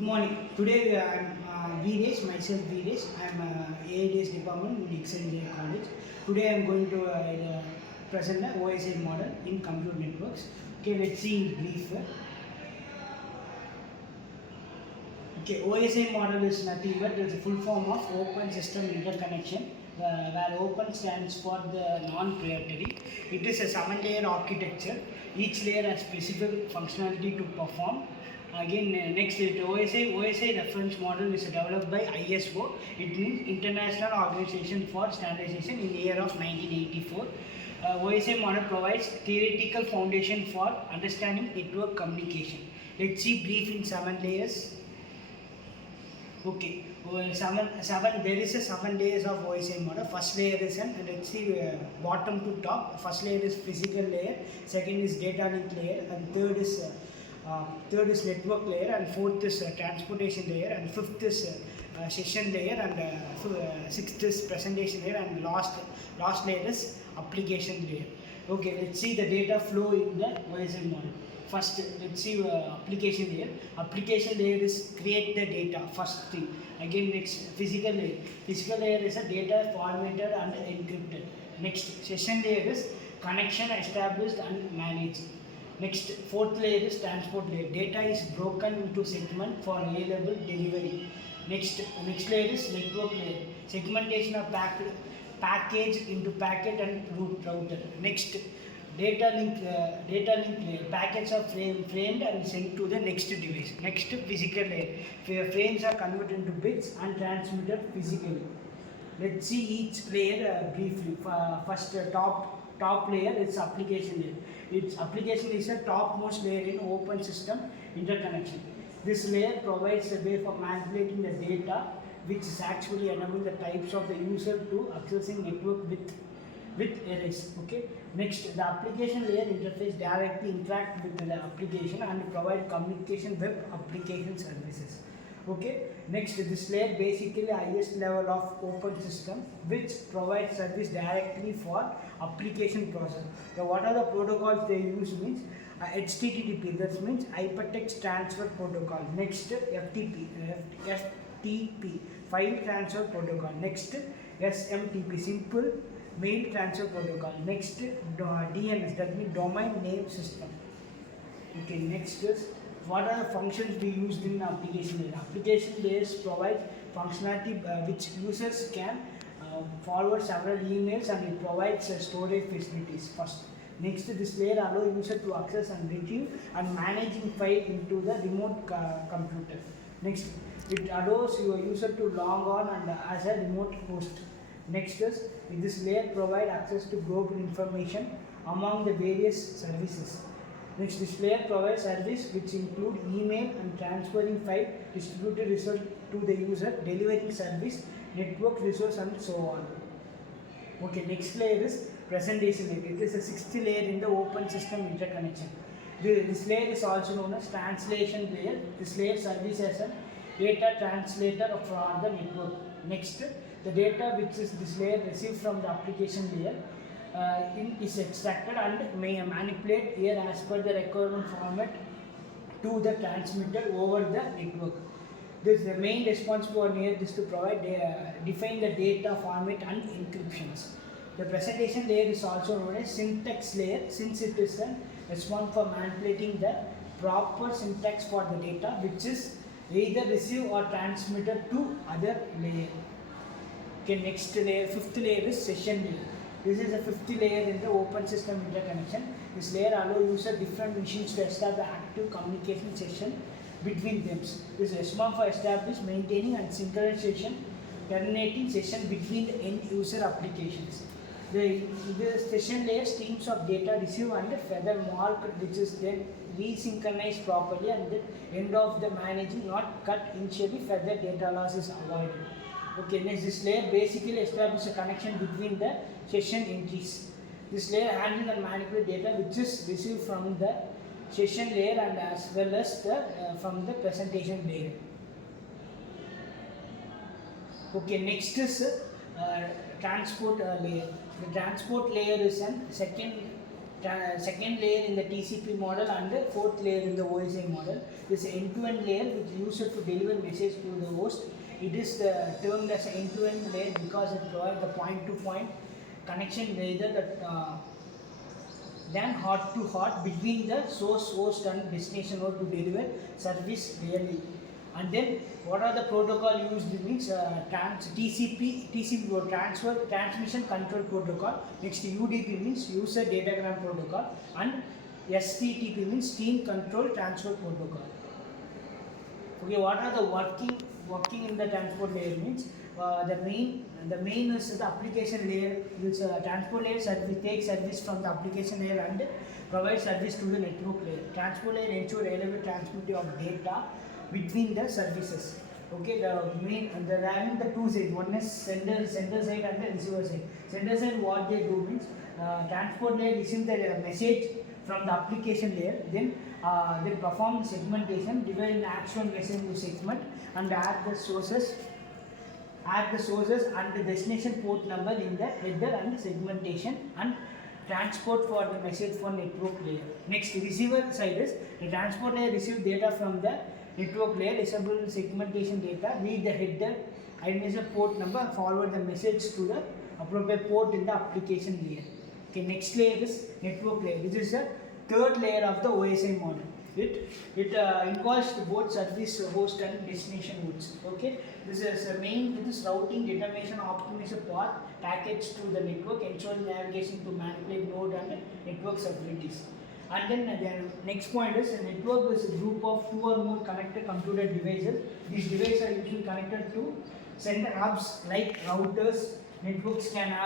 Good morning. Today I'm Veeresh, myself Veeresh. I'm AIDS department in Excel Engineering College. Today I'm going to present the OSI model in computer networks. Okay, let's see in brief. Okay, OSI model is nothing but it's a full form of Open System Interconnection, where Open stands for the non-proprietary. It is a 7-layer architecture. Each layer has specific functionality to perform. Again, next is OSI reference model is developed by ISO. It means International Organization for Standardization in the year of 1984. OSI model provides theoretical foundation for understanding network communication. Let's see brief in 7 layers. Okay, there is a 7 layers of OSI model. First layer is let's see bottom to top. First layer is physical layer, second is data link layer, and third is network layer, and fourth is transportation layer, and fifth is session layer, and sixth is presentation layer, and last layer is application layer. Okay, let's see the data flow in the OSI model. First, let's see application layer. Application layer is create the data, first thing. Again, next physical layer. Physical layer is a data formatted and encrypted. Next, session layer is connection established and managed. Next, fourth layer is transport layer. Data is broken into segment for reliable delivery. Next layer is network layer. Segmentation of package into packet and router. Next, data link layer. Packets are framed and sent to the next device. Next, physical layer. Frames are converted into bits and transmitted physically. Let's see each layer briefly. First, top layer is application layer. Its application is a topmost layer in open system interconnection. This layer provides a way for manipulating the data, which is actually enabling the types of the user to accessing network with arrays. Okay. Next, the application layer interface directly interact with the application and provide communication web application services. Okay. Next, this layer basically highest level of open system, which provides service directly for application process. So what are the protocols they use means HTTP, that means Hypertext Transfer Protocol. Next, FTP, File Transfer Protocol. Next, SMTP, Simple Mail Transfer Protocol. Next, DNS, that means Domain Name System. Okay, next is what are the functions we used in application layer. Application layers provide functionality which users can forward several emails, and it provides storage facilities first. Next, this layer allows user to access and retrieve and managing file into the remote computer. Next, it allows your user to log on and as a remote host. Next is this layer provide access to global information among the various services. Next, this layer provides service which include email and transferring file, distributed result to the user, delivering service, network resource, and so on. Okay, next layer is presentation layer. It is a 6th layer in the open system interconnection. This layer is also known as translation layer. This layer serves as a data translator for the network. Next, the data which is this layer received from the application layer is extracted and may manipulate here as per the requirement format to the transmitter over the network. This the main responsible here is to provide define the data format and encryptions. The presentation layer is also known as syntax layer, since it is a response for manipulating the proper syntax for the data which is either received or transmitted to other layer. Okay, next layer, 5th layer is session layer. This is the 5th layer in the open system interconnection. This layer allows user different machines to establish active communication session between them. This is responsible for establishing, maintaining, and synchronization, terminating session between the end user applications. The session layer streams of data received and feather mark, which is then resynchronized properly, and the end of the managing not cut initially, feather data loss is avoided. Okay, next, this layer basically establishes a connection between the session entries. This layer handles and manipulates data which is received from the session layer and as well as from the presentation layer. Okay, next is transport layer. The transport layer is a second second layer in the TCP model and the fourth layer in the OSI model. This end-to-end layer which is used to deliver message to the host. It is termed as an end-to-end layer because it provides the point-to-point connection rather than heart-to-heart between the source host and destination node to deliver service really. And then what are the protocol used means TCP transfer transmission control protocol. Next UDP means user datagram protocol, and STTP means stream control transfer protocol. Okay, what are the working in the transport layer means the main is the application layer, which transport layer takes service from the application layer and provides service to the network layer. Transport layer ensure reliable transmitting of data between the services. Okay, they're having the two sides. One is sender side and the receiver side. Sender side, what they do means transport layer receives the message from the application layer, then they perform segmentation, divide an actual message into segment and add the sources and the destination port number in the header and segmentation and transport for the message for network layer. Next, receiver side is the transport layer receive data from the network layer, receive segmentation data, read the header, identify port number, forward the message to the appropriate port in the application layer. Okay, next layer is network layer. This is the third layer of the OSI model. It involves both service host and destination hosts. Okay, this is routing, determination, optimization path packets to the network, ensuring navigation to manipulate node and network subroutines. And then the next point is a network is a group of two or more connected computer devices. These devices are usually connected to center hubs like routers. Networks can have